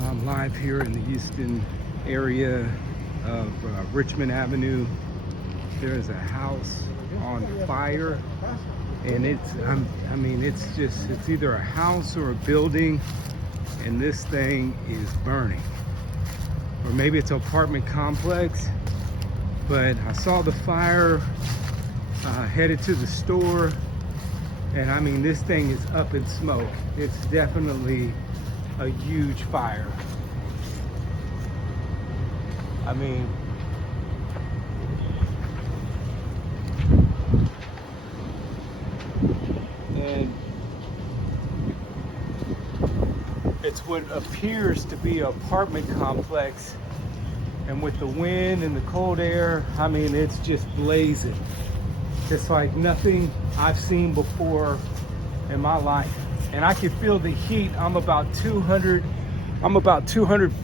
Well, I'm live here in the Houston area of Richmond Avenue. There is a house on fire, and it's either a house or a building, and this thing is burning. Or maybe it's an apartment complex, but I saw the fire headed to the store, and I mean, this thing is up in smoke. It's definitely a huge fire. I mean, and it's what appears to be an apartment complex, and with the wind and the cold air, I mean, it's just blazing. It's like nothing I've seen before in my life. And I can feel the heat. I'm about 200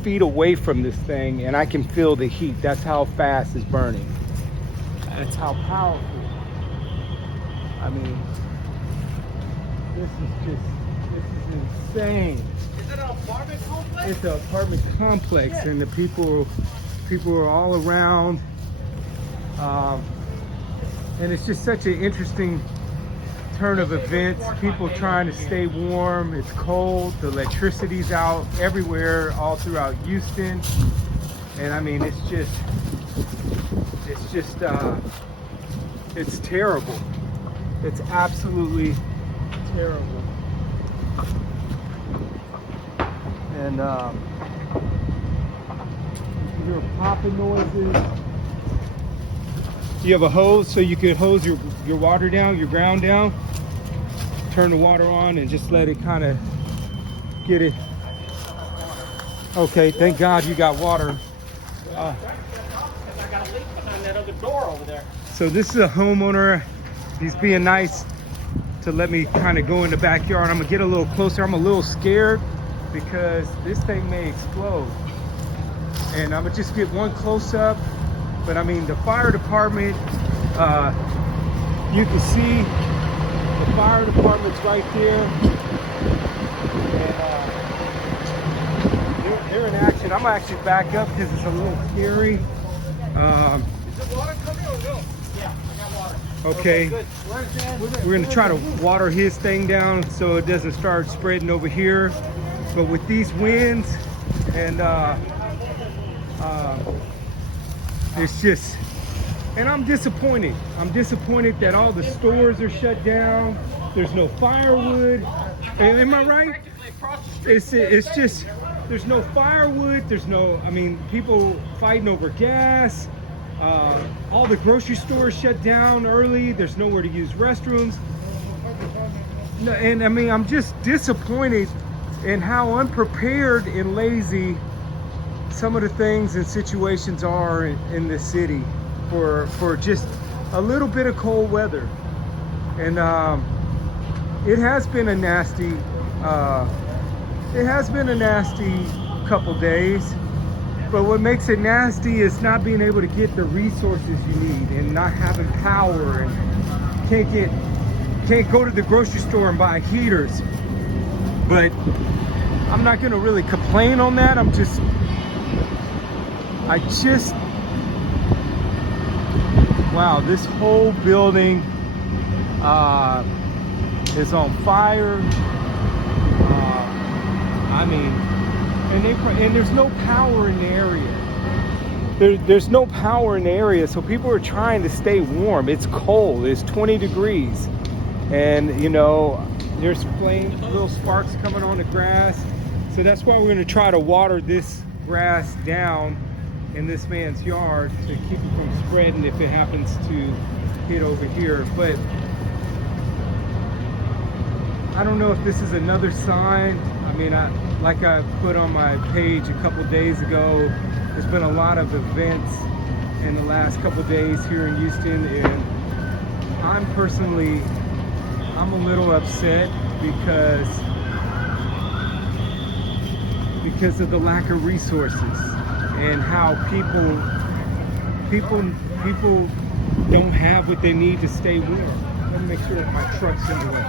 feet away from this thing, and I can feel the heat. That's how fast it's burning. That's how powerful. I mean, this is insane. Is it an apartment complex? It's an apartment complex, yeah. And the people are all around. And it's just such an interesting turn of events. People trying to stay warm. It's cold. The electricity's out everywhere, all throughout Houston. And I mean, it's terrible. It's absolutely terrible. And you hear popping noises. You have a hose, so you could hose your water down, your ground down. Turn the water on and just let it kind of get it. Okay, thank God you got water. I got a leak behind that other door over there. So this is a homeowner. He's being nice to let me kind of go in the backyard. I'm gonna get a little closer. I'm a little scared because this thing may explode. And I'm gonna just get one close up. But I mean, the fire department, you can see the fire department's right there. And they're in action. I'm gonna actually back up because it's a little scary. Is the water coming or no? Yeah, I got water. Okay. Good. We're gonna try to water his thing down so it doesn't start spreading over here. But with these winds and it's just, and I'm disappointed. I'm disappointed that all the stores are shut down. There's no firewood. Am I right? It's just, there's no firewood. There's no, I mean, people fighting over gas. All the grocery stores shut down early. There's nowhere to use restrooms. And I mean, I'm just disappointed in how unprepared and lazy some of the things and situations are in this city for just a little bit of cold weather. And it has been a nasty couple days, but what makes it nasty is not being able to get the resources you need and not having power, and can't go to the grocery store and buy heaters. But I'm not gonna really complain on that. Wow, this whole building is on fire. I mean, and there's no power in the area. There's no power in the area, so people are trying to stay warm. It's cold, it's 20 degrees. And you know, there's little sparks coming on the grass. So that's why we're gonna try to water this grass down in this man's yard to keep it from spreading if it happens to hit over here. But I don't know if this is another sign. I mean, like I put on my page a couple days ago, there's been a lot of events in the last couple days here in Houston, and I'm a little upset because of the lack of resources and how people don't have what they need to stay warm. Let me make sure that my truck's in the way.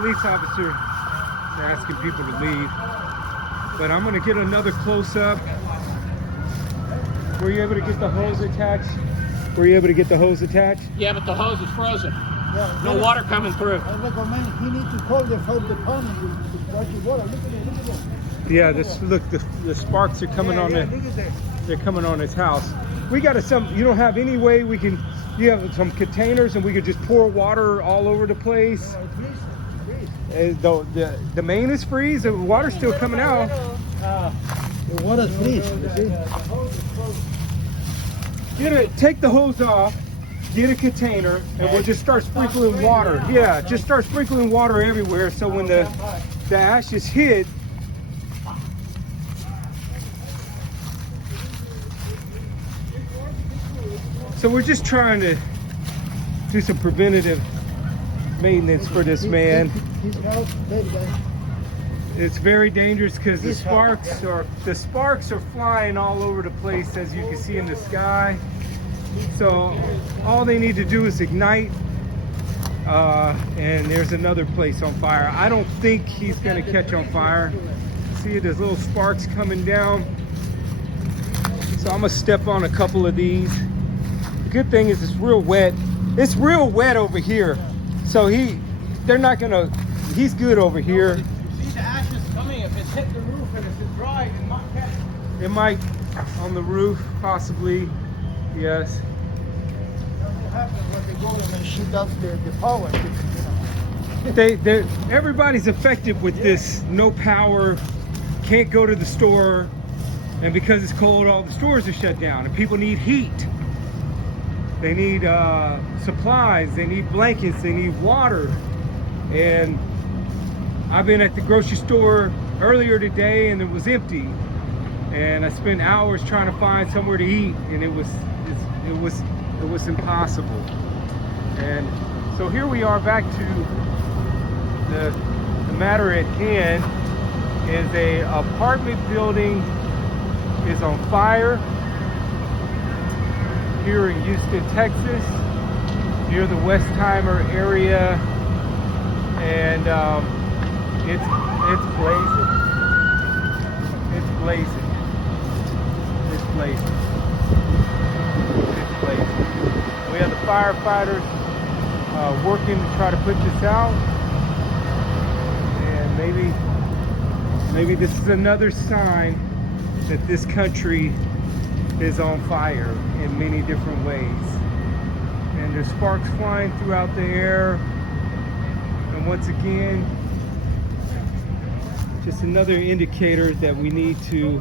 police officer asking people to leave. But I'm gonna get another close-up. Were you able to get the hose attached? Were you able to get the hose attached? Yeah, but the hose is frozen. Yeah, No water coming through. I recommend he needs to call the health department to wash the water. Look at it, look at it. Yeah, this look, the sparks are coming on Look the. at that. They're coming on his house. We got some. You don't have any way we can. You have some containers and we could just pour water all over the place. The main is freeze. The water's still coming out. The water's freeze, you see? Take the hose off. Get a container and we'll just start sprinkling water. Yeah, just start sprinkling water everywhere so when the ashes hit, so we're just trying to do some preventative maintenance for this man. His house, very bad. It's very dangerous because the sparks are flying all over the place, as you can see in the sky. So all they need to do is ignite, and there's another place on fire. I don't think he's gonna catch on fire. See, there's little sparks coming down. So I'm gonna step on a couple of these. The good thing is it's real wet. It's real wet over here. So he's good over here. See the ashes coming. If it's hit the roof and it's dry, it might catch. It might on the roof, possibly. Yes. What happens when they go and shoot up the power? You know. Everybody's affected with this. No power, can't go to the store, and because it's cold, all the stores are shut down. And people need heat. They need supplies. They need blankets. They need water. And I've been at the grocery store earlier today, and it was empty. And I spent hours trying to find somewhere to eat, and it was impossible. And so here we are back to the matter at hand. Is a apartment building is on fire here in Houston, Texas, near the Westeimer area, and it's blazing. It's blazing. It's blazing. It's blazing. We have the firefighters working to try to put this out, and maybe this is another sign that this country is on fire in many different ways. And there's sparks flying throughout the air, and once again, just another indicator that we need to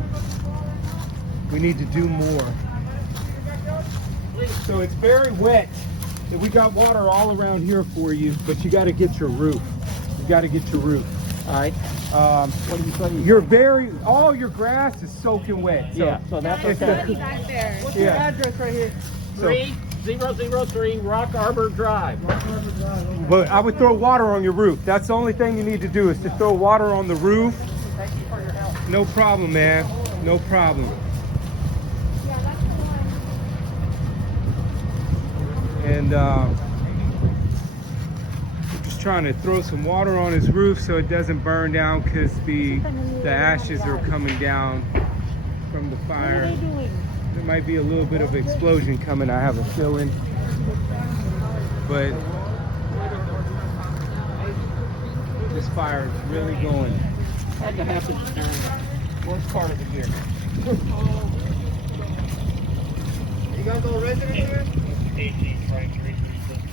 do more. So it's very wet. We got water all around here for you, but you got to get your roof. You got to get your roof. All right. What are you saying? All your grass is soaking wet. So Yeah, so that's okay. Back there. What's your Yeah. address right here? 3003 Rock Arbor Drive. But I would throw water on your roof. That's the only thing you need to do, is to throw water on the roof. Thank you for your help. No problem, man. No problem. Yeah, that's the one. And we're just trying to throw some water on his roof so it doesn't burn down, because the ashes are coming down from the What are fire. they doing? There might be a little bit of explosion coming, I have a feeling. But this fire is really going. Had to happen during the worst part of the year. You guys all resident here?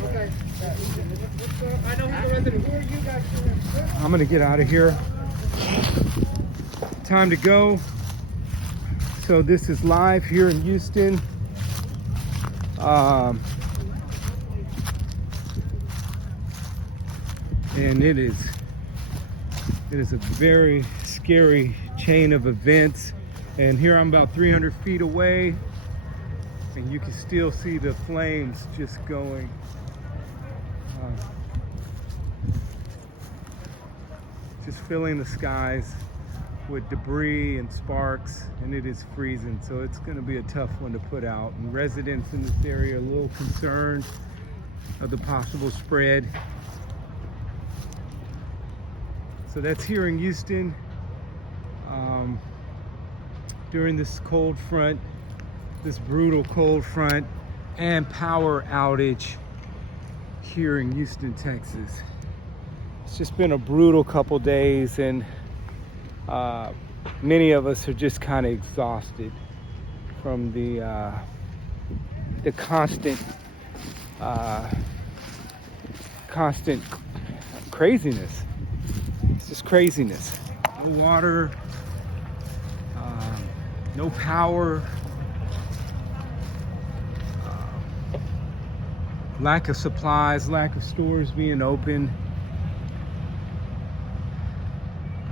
Okay. I know he's a resident. Who are you guys? I'm gonna get out of here. Time to go. So this is live here in Houston. And it is a very scary chain of events. And here I'm about 300 feet away, and you can still see the flames just going. Just filling the skies with debris and sparks, and it is freezing, so it's going to be a tough one to put out. And residents in this area are a little concerned of the possible spread. So that's here in Houston during this cold front, this brutal cold front and power outage here in Houston, Texas. It's just been a brutal couple days, and many of us are just kind of exhausted from the constant craziness. It's just craziness. No water, no power, lack of supplies, lack of stores being open,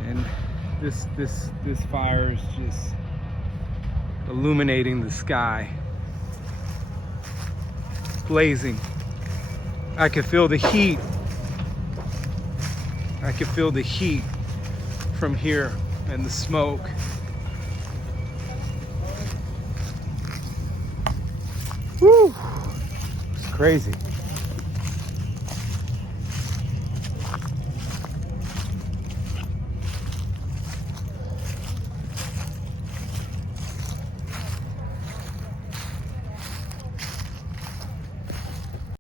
and this fire is just illuminating the sky. It's blazing. I can feel the heat. I can feel the heat from here and the smoke. Woo! It's crazy.